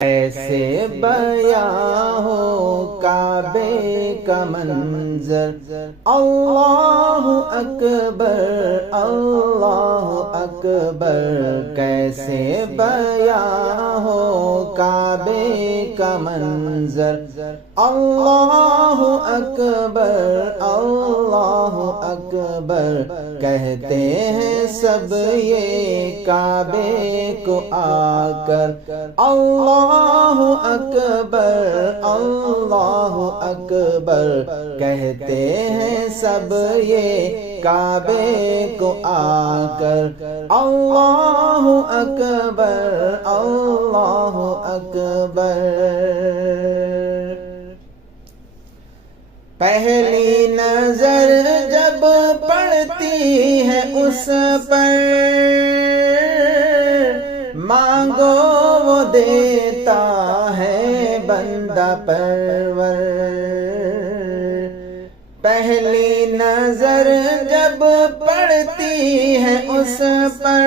کیسے بیاں ہو کعبے کا منظر، اللہ اکبر اللہ اکبر۔ کیسے بیاں ہو کعبے کا منظر، اللہ اکبر اللہ اکبر۔ کہتے ہیں سب یہ کعبے کو آ کر، اللہ اکبر اللہ اکبر۔ کہتے ہیں سب یہ کعبے کو آ کر، اللہ اکبر اللہ اکبر۔ پہلی نظر جب پڑتی ہے اس پر، مانگو وہ دیتا ہے بندہ پرور۔ پہلی نظر جب پڑتی ہے اس پر،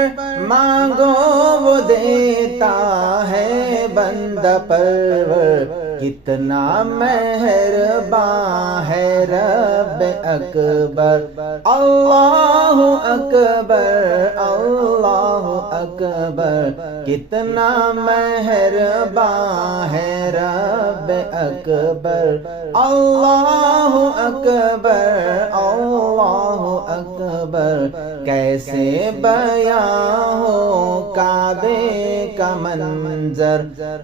مانگو وہ دیتا ہے بندہ پرور۔ کتنا مہرباں ہے رب اکبر، اللہ اکبر اللہ اکبر۔ کتنا مہرباں ہے رب اکبر، اللہ اکبر اللہ اکبر۔ کیسے بیاں ہو کعبے کا منظر،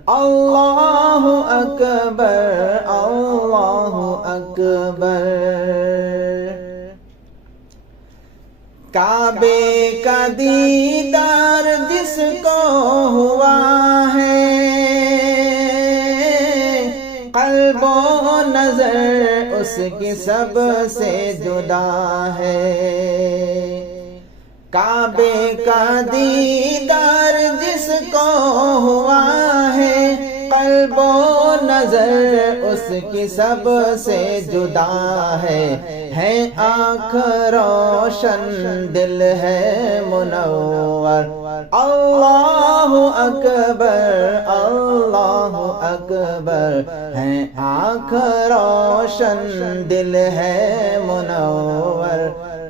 اللہ اکبر اللہ اکبر۔ کعبے کا دیدار جس کو ہوا ہے، قلب و نظر اس کی سب سے جدا ہے۔ کعبے کا دیدار جس کو ہوا ہے، قلب و نظر اس کی سب سے جدا ہے آنکھ روشن دل ہے منور، اللہ اکبر اللہ اکبر۔ ہے آنکھ روشن دل ہے منور،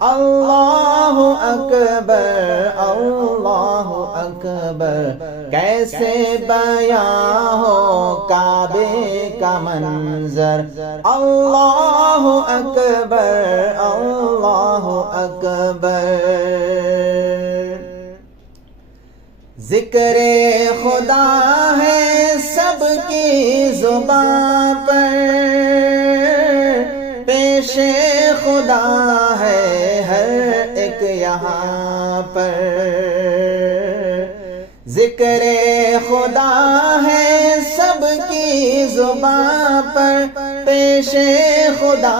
اللہ اکبر اللہ اکبر۔ کیسے بیاں ہو کعبے کا منظر، اللہ اکبر اللہ اکبر۔ ذکر خدا ہے سب کی زباں پر، پیش خدا ہے ہر ایک یہاں پر۔ ذکر خدا ہے سب کی زباں پر، پیش خدا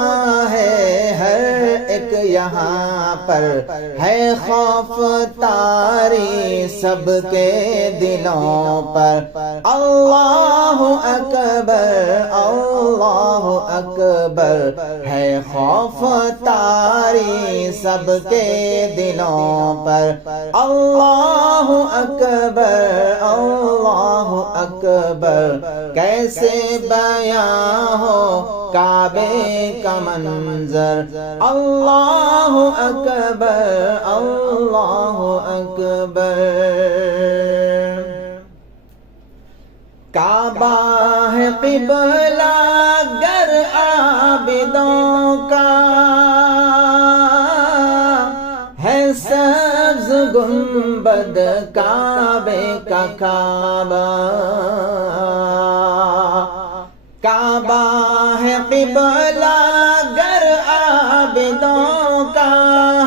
ہے ہر ایک یہاں پر۔ ہے خوف طاری سب کے دلوں پر، اللہ اکبر اللہ اکبر۔ ہے خوف طاری سب کے دلوں پر، اللہ اکبر اللہ اکبر۔ کیسے بیاں ہو کعبے کا منظر، اللہ اکبر اللہ اکبر۔ کعبہ ہے قبلہ گر عابدوں کا، ہے سبز گنبد کعبے کا کعبہ۔ کعبہ ہے قبلہ گر عابدوں کا،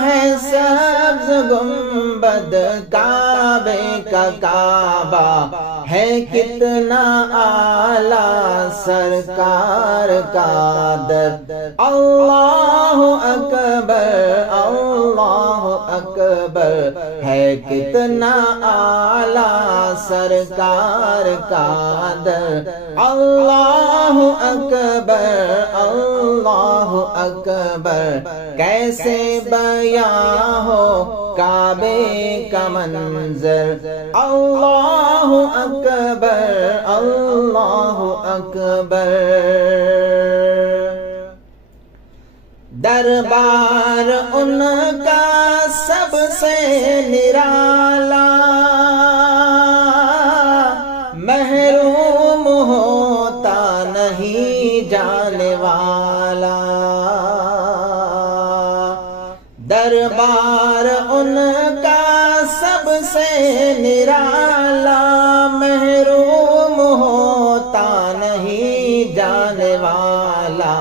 ہے سبز گنبد کعبے کا کعبہ۔ ہے کتنا اعلیٰ سرکار کا در، اللہ اکبر اللہ اکبر ہے کتنا اعلیٰ سرکار کا در اللہ اکبر اللہ اکبر کیسے بیاں ہو کعبے کا منظر اللہ اکبر اللہ اکبر دربار ان کا سب سے نرالا محروم ہوتا نہیں جانے والا دربار ان کا سب سے نرالا محروم ہوتا نہیں جانے والا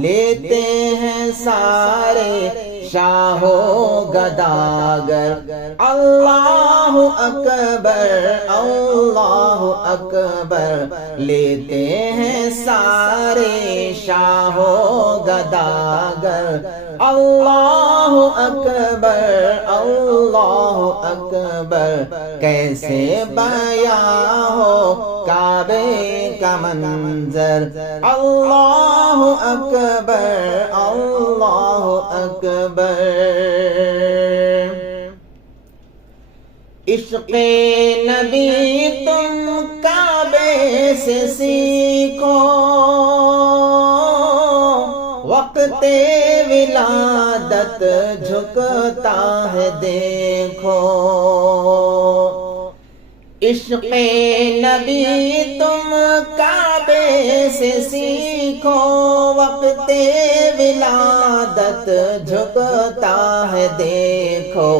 لیتے ہیں سارے شاہ و گداگر اللہ اکبر اللہ اکبر لیتے ہیں سارے شاہ و گداگر اللہ اکبر اللہ اکبر کیسے بیاں ہو کعبے کا منظر اللہ اکبر اللہ اکبر عشق نبی تم کعبے سے سیکھو وقت ولادت جھکتا ہے دیکھو عشق نبی تم کعبے سے سیکھو وقت ولادت جھکتا ہے دیکھو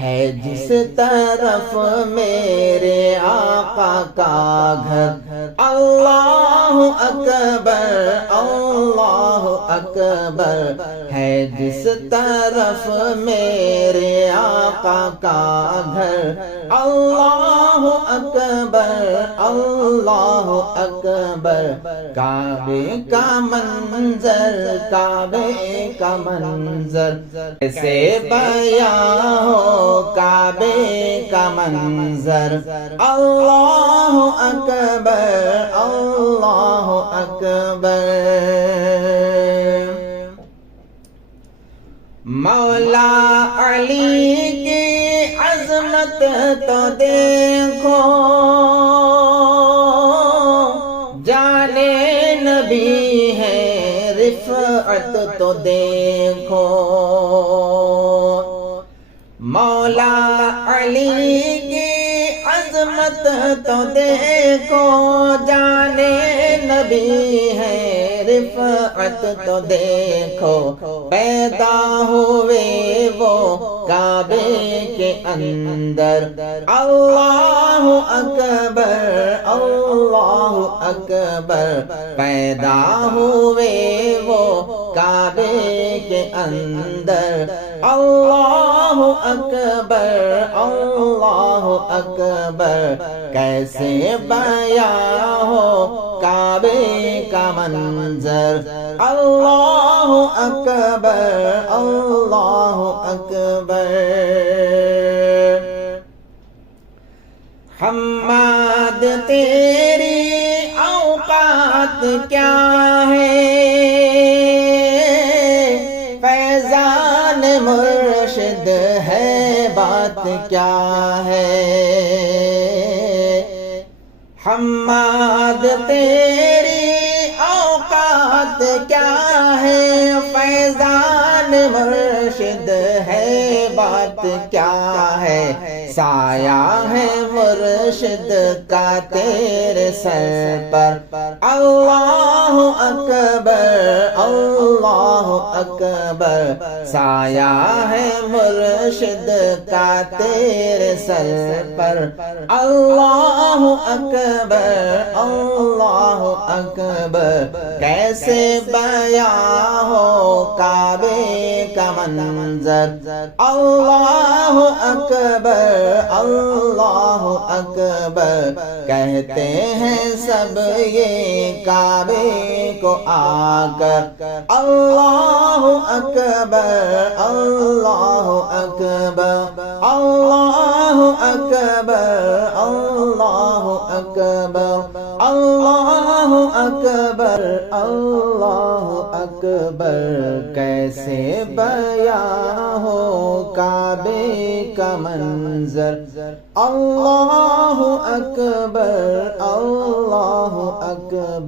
ہے جس طرف میرے آقا کا گھر اللہ اکبر اللہ اکبر ہے جس طرف میرے آقا کا گھر اللہ اکبر اللہ اکبر کعبے کا منظر کعبے کا منظر کیسے بیاں ہو کعبے کا منظر اللہ اکبر اللہ اکبر مولا علی کی عظمت تو دیکھو جانے نبی ہے رفعت تو دیکھو مولا علی کی عظمت تو دیکھو جانے نبی ہے رفعت تو دیکھو پیدا ہوئے وہ کعبے کے اندر اللہ اکبر اللہ اکبر پیدا ہوئے وہ کعبے کے اندر اللہ اکبر اللہ اکبر کیسے بیاں ہو کعبے کا منظر اللہ اکبر اللہ اکبر حماد تیری اوقات کیا ہے فیضان مرشد ہے بات کیا ہے حماد تیری اوقات کیا ہے فیضان مرشد ہے بات کیا ہے سایہ ہے مرشد کا تیرے سر پر اللہ اکبر اللہ اکبر سایہ ہے مرشد کا تیرے سر پر اللہ اکبر اللہ اکبر کیسے بیاں ہو کعبے کا منظر اللہ اکبر اللہ اکبر کہتے ہیں سب یہ کعبے کو آ کر اللہ اکبر اللہ اکبر اللہ اکبر اللہ اکبر اللہ اکبر اللہ اکبر کیسے بیاں ہو کعبے کا منظر اللہ اکبر اللہ اکبر